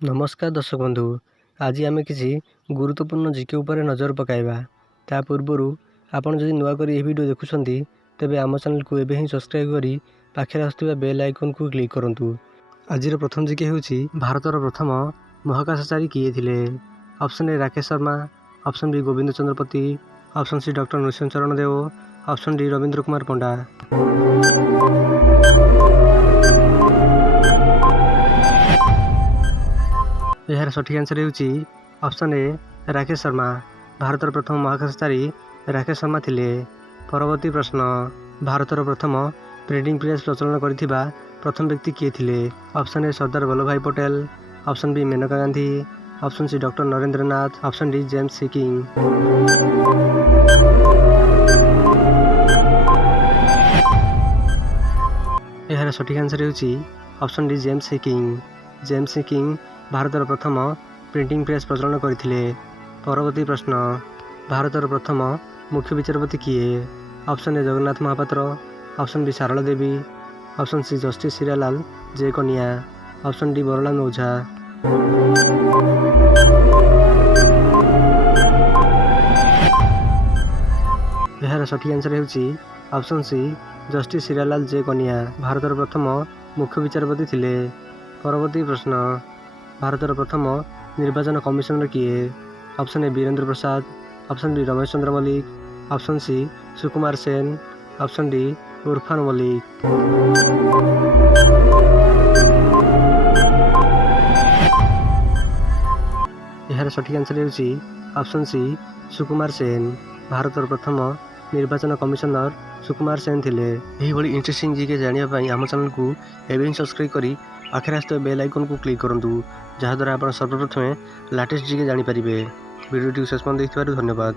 नमस्कार दर्शक बंधु, आज आम किसी गुरुत्वपूर्ण जीके उपर नजर पकाइबा। ता पूर्व आपन जदि नुआ करी वीडियो देखुछंती तेबे आम चैनल को एबे ही सब्सक्राइब करी पाखे आसुथिबा बेल आइकन को क्लिक करंतु। आजिर प्रथम जीके हेउची भारतर प्रथम महाकाशचारी किए थिले। Option A Rakesh Sharma, option B Govind Chandrapati, option C doctor Nrusingh Charan Dev, option D Ravindra Kumar Panda. यार सठिक आंसर हेउची ऑप्शन ए राकेश शर्मा। भारतर प्रथम महाकाशचारी राकेश शर्मा थिले। परवर्ती प्रश्न, भारतर प्रथम प्रिंटिंग प्रेस प्रचलन करिथिबा प्रथम व्यक्ति किए थिले? ऑप्शन ए Sardar Vallabhbhai Patel, option B Maneka Gandhi, option C doctor Narendra Nath, option D James सिकिंग। यार सठिक आंसर हेउची ऑप्शन डी जेम्स सिकिंग। जेम्स सिकिंग भारतर प्रथम प्रिंटिंग प्रेस प्रचलन करथिले। परवर्ती प्रश्न, भारतर प्रथम मुख्य विचारपति किए? Option A Jagannath Mohapatra, option B Sarala Devi, option C justice Hiralal J Kania, option D Barlal Ojha. यार सठिक आंसर हेउची option C justice Hiralal J Kania भारतर प्रथम मुख्य विचारपति थिले। परवर्ती प्रश्न, भारतर प्रथम निर्वाचन कमिशनर किए? Option A Virendra Prasad, option B Ramesh Chandra Mallick, option C Sukumar Sen, option D Urfan Mallick. यार सठिक आंसर हेउची ऑप्शन सी सुकुमार सेन। भारतर प्रथम निर्वाचन कमिशनर सुकुमार सेन थिले। एही भली इंटरेस्टिंग जीके जानिया पई आम चैनल को एबे ही सब्सक्राइब करी आखिर आसुथिबा बेल आइकन को क्लिक करंतु, जहाद्वारा आप सर्वप्रथमे लाटेस्ट जीके जानी पारिबे। वीडियो शेष पर्यंत देखिथिबारु धन्यवाद।